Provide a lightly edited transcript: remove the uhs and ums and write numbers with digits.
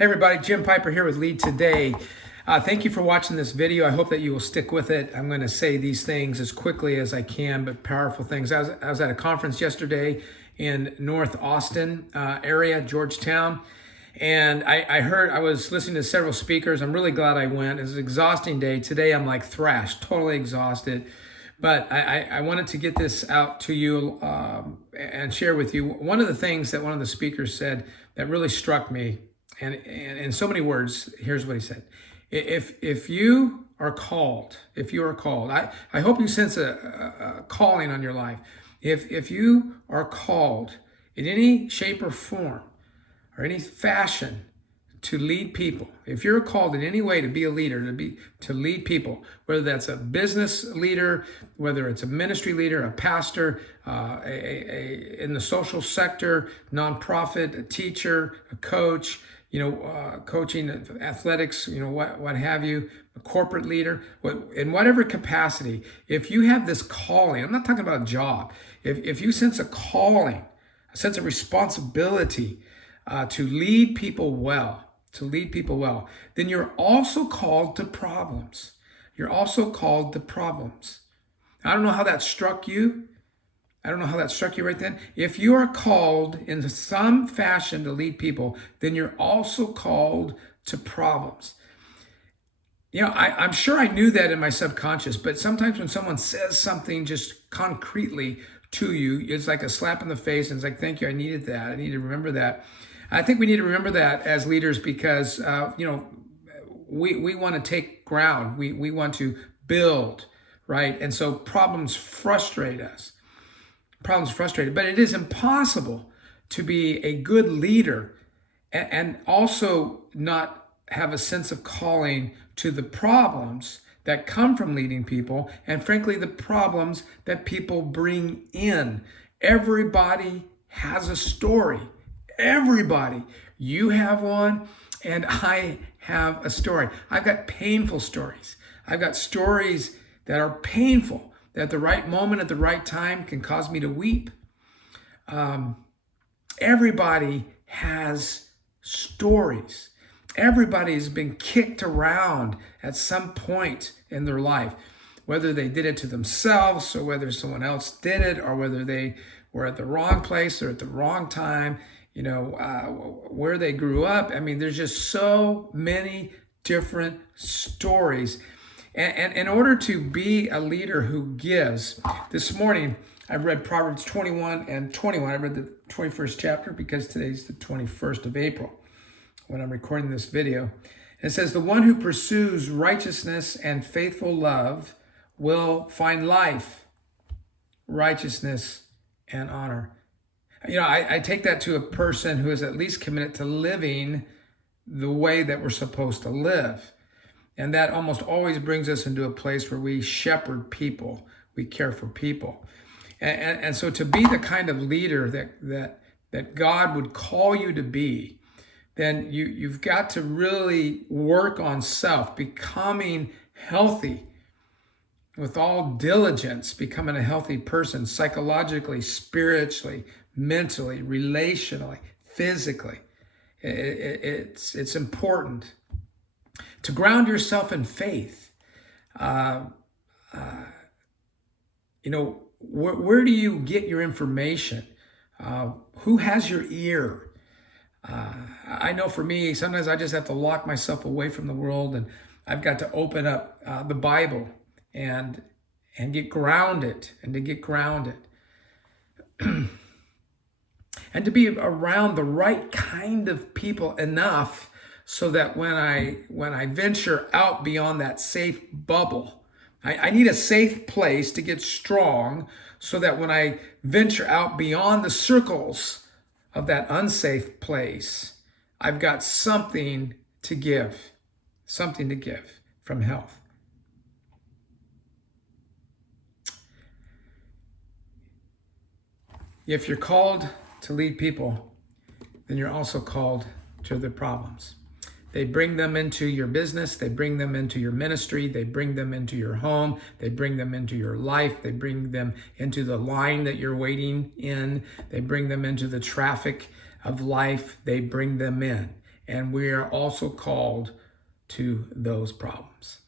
Hey everybody, Jim Piper here with Lead Today. Thank you for watching this video. I hope that you will stick with it. I'm going to say these things as quickly as I can, but powerful things. I was at a conference yesterday in North Austin area, Georgetown, and I was listening to several speakers. I'm really glad I went. It was an exhausting day. Today I'm like thrashed, totally exhausted. But I wanted to get this out to you and share with you. One of the things that one of the speakers said that really struck me, and in so many words, here's what he said. If you are called, I hope you sense a calling on your life. If you are called in any shape or form or any fashion to lead people, if you're called in any way to be a leader, to lead people, whether that's a business leader, whether it's a ministry leader, a pastor, in the social sector, nonprofit, a teacher, a coach, coaching, athletics, what have you, a corporate leader, in whatever capacity, if you have this calling, I'm not talking about a job, if you sense a calling, a sense of responsibility to lead people well, then you're also called to problems. You're also called to problems. I don't know how that struck you. Right then. If you are called in some fashion to lead people, then you're also called to problems. I'm sure I knew that in my subconscious, but sometimes when someone says something just concretely to you, it's like a slap in the face, and it's like, thank you, I needed that. I need to remember that. I think we need to remember that as leaders because, we want to take ground. We want to build, right? And so problems frustrate us. But it is impossible to be a good leader and also not have a sense of calling to the problems that come from leading people, and frankly, the problems that people bring in. Everybody has a story. Everybody. You have one, and I have a story. I've got painful stories. I've got stories that are painful, that at the right moment, at the right time, can cause me to weep. Everybody has stories. Everybody has been kicked around at some point in their life, whether they did it to themselves or whether someone else did it or whether they were at the wrong place or at the wrong time, where they grew up. I mean, there's just so many different stories. And in order to be a leader who gives, this morning I read Proverbs 21 and 21. I read the 21st chapter because today's the 21st of April when I'm recording this video. And it says, the one who pursues righteousness and faithful love will find life, righteousness, and honor. I take that to a person who is at least committed to living the way that we're supposed to live. And that almost always brings us into a place where we shepherd people, we care for people. And so to be the kind of leader that God would call you to be, then you've got to really work on self, becoming healthy with all diligence, becoming a healthy person psychologically, spiritually, mentally, relationally, physically. It's important to ground yourself in faith. Where do you get your information? Who has your ear? I know for me, sometimes I just have to lock myself away from the world, and I've got to open up the Bible and get grounded, and to be around the right kind of people enough so that when I venture out beyond that safe bubble, I need a safe place to get strong so that when I venture out beyond the circles of that unsafe place, I've got something to give from health. If you're called to lead people, then you're also called to their problems. They bring them into your business. They bring them into your ministry. They bring them into your home. They bring them into your life. They bring them into the line that you're waiting in. They bring them into the traffic of life. They bring them in. and we are also called to those problems.